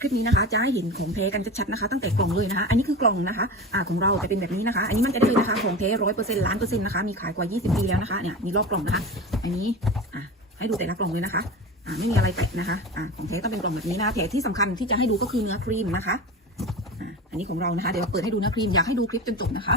คลิปนี้นะคะจะให้เห็นของแท้กันชัดๆนะคะ ตั้งแต่กล่องเลยนะคะ อันนี้คือกล่องนะคะอ่าของเราจะเป็นแบบนี้นะคะ อันนี้มันจะได้นะคะของแท้ร้อยเปอร์เซ็นต์ล้านเปอร์เซ็นต์นะคะมีขายกว่า 20 ปีแล้วนะคะเนี่ยมีรอบกล่องนะคะ อันนี้อะให้ดูแต่ละกล่องเลยนะคะอ่าไม่มีอะไรแปะนะคะอ่าของแท้ต้องเป็นกล่องแบบนี้นะแต่ที่สำคัญที่จะให้ดูก็คือเนื้อครีมนะคะอ่าอันนี้ของเรานะคะ เดี๋ยวเปิดให้ดูเนื้อครีมอยากให้ดูคลิปจนจบนะคะ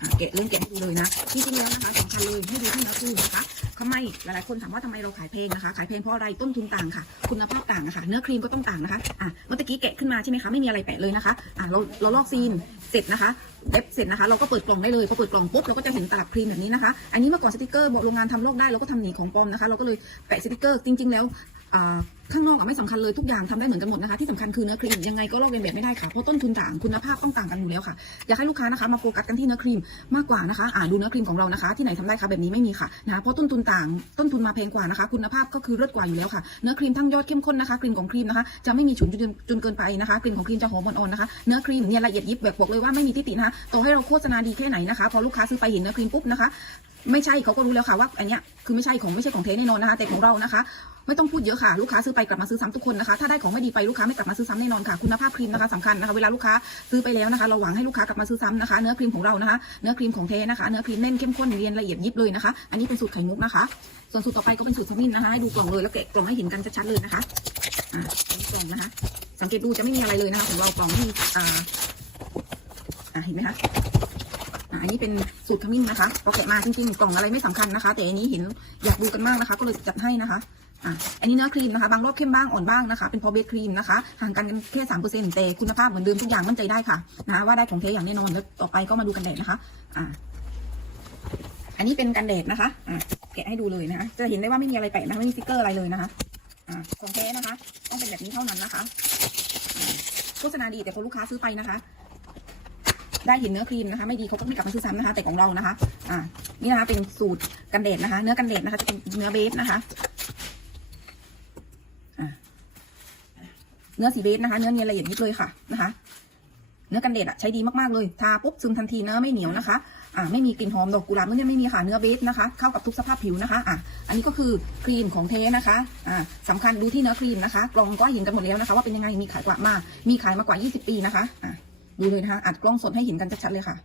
อ่าแกะเริ่มแกะให้ดูเลยนะจริงๆแล้วนะคะสำคัญเลยให้ดูที่เนื้อครีมนะคะ ทำไมหลายๆคนถามว่าทำไมเราขายเพลงนะคะ ขายเพลงเพราะอะไรต้นทุนต่างค่ะ คุณภาพต่างนะคะ เนื้อครีมก็ต้องต่างนะคะอะเมื่อกี้แกะขึ้นมาใช่ไหมคะไม่มีอะไรแปะเลยนะคะอะเราเราลอกซีนเสร็จนะคะเด็บเสร็จนะคะ เราก็เปิดกล่องได้เลยพอเปิดกล่องปุ๊บเราก็จะเห็นตลับครีมแบบนี้นะคะ อันนี้เมื่อก่อนสติกเกอร์บอกโรงงานทำโลกได้เราก็ทำหนีของปลอมนะคะ เราก็เลยแปะสติกเกอร์จริง ๆ แล้ว ข้างนอกอะไม่สำคัญเลยทุกอย่างทำได้เหมือนกันหมดนะคะที่สำคัญคือเนื้อครีมยังไงก็ลอกเลียนแบบไม่ได้ค่ะเพราะต้นทุนต่างคุณภาพต้องต่างกันอยู่แล้วค่ะอยากให้ลูกค้านะคะมาโฟกัสกันที่เนื้อครีมมากกว่านะคะอ่าดูเนื้อครีมของเรานะคะ ที่ไหนทำได้คะแบบนี้ไม่มีค่ะนะเพราะต้นทุนต่างต้นทุนมาแพงกว่านะคะ คุณภาพก็คือเลิศกว่าอยู่แล้วค่ะเนื้อครีมทั้งยอดเข้มข้นนะคะกลิ่นของครีมนะคะจะไม่มีฉุนจนจนเกินไปนะคะกลิ่นของครีมจะหอมอ่อนๆนะคะเนื้อครีมเนี่ยละเอียดยิบแบบบอกเลยว่าไม่มีที่ตินะคะต่อให้เราโฆษณาดีแค่ไหนนะคะพอลูกค้าซื้อไปเห็นเนื้อครีมปุ๊บนะคะไม่ใช่เขาก็รู้แล้วค่ะว่าอันเนี้ยคือไม่ใช่ของไม่ใช่ของเทแน่นอนนะคะแต่ของเรานะคะ ไม่ต้องพูดเยอะค่ะลูกค้าซื้อไปกลับมาซื้อซ้ำทุกคนนะคะ ถ้าได้ของไม่ดีไปลูกค้าไม่กลับมาซื้อซ้ำแน่นอนค่ะ คุณภาพครีมนะคะสำคัญนะคะเวลาลูกค้าซื้อไปแล้วนะคะเราหวังให้ลูกค้ากลับมาซื้อซ้ำนะคะ เนื้อครีมของเรานะคะ เนื้อครีมของเทนะคะ เนื้อครีมแน่นเข้มข้นเรียนละเอียดยิบเลยนะคะ อันนี้เป็นสูตรไข่มุกนะคะ ส่วนสูตรต่อไปก็เป็นสูตรขมิ้นนะคะให้ดูกล่องเลยแล้วแกะกล่องให้เห็นกันชัดๆเลยนะคะอ่ากล่องนะคะ สังเกตดูจะไม่มีอะไรเลยนะคะของเรากล่องไม่มีอ่าอ่าเห็นไหมคะ อันนี้เป็นสูตรขมิ้นนะคะพอแกะมาจริงๆกล่องอะไรไม่สำคัญนะคะ แต่อันนี้เห็นอยากดูกันมากนะคะ ก็เลยจัดให้นะคะอะอันนี้เนื้อครีมนะคะ บางรอบเข้มบ้างอ่อนบ้างนะคะ เป็นพอเบสครีมนะคะห่างกันแค่สามเปอร์เซ็นต์แต่คุณภาพเหมือนเดิมทุกอย่างมั่นใจได้ค่ะนะว่าได้ของเทอย่างแน่นอนแล้วต่อไปก็มาดูกันแดดนะคะอะอันนี้เป็นกันแดดนะคะอะแกะให้ดูเลยนะคะจะเห็นได้ว่าไม่มีอะไรแปะนะไม่มีสติ๊กเกอร์อะไรเลยนะคะอะของเทนะคะ ต้องเป็นแบบนี้เท่านั้นนะคะโฆษณาดีแต่พอลูกค้าซื้อไปนะคะ ได้เห็นเนื้อครีมนะคะ ไม่ดีเขาก็ไม่กลับมาซื้อซ้ำนะคะ แต่ของเรานะคะ อ่า นี่นะคะเป็นสูตรกันแดดนะคะ เนื้อกันแดดนะคะจะเป็นเนื้อเบสนะคะเนื้อสีเบสนะคะ เนื้อเนียนละเอียดยิบเลยค่ะนะคะ เนื้อกันแดดอะใช้ดีมากๆเลย ทาปุ๊บซึมทันทีเนื้อไม่เหนียวนะคะ อ่าไม่มีกลิ่นหอมดอกกุหลาบเนื้อไม่มีค่ะ เนื้อเบสนะคะ เข้ากับทุกสภาพผิวนะคะ อ่าอันนี้ก็คือครีมของเทนะคะ อ่าสำคัญดูที่เนื้อครีมนะคะ กล่องก็เห็นกันหมดแล้วนะคะ ว่าเป็นยังไง มีขายกว่ามา มีขายมากว่า 20 ปีนะคะ อ่า ดูเลยนะคะอัดกล้องสดให้เห็นกันชัดๆเลยค่ะ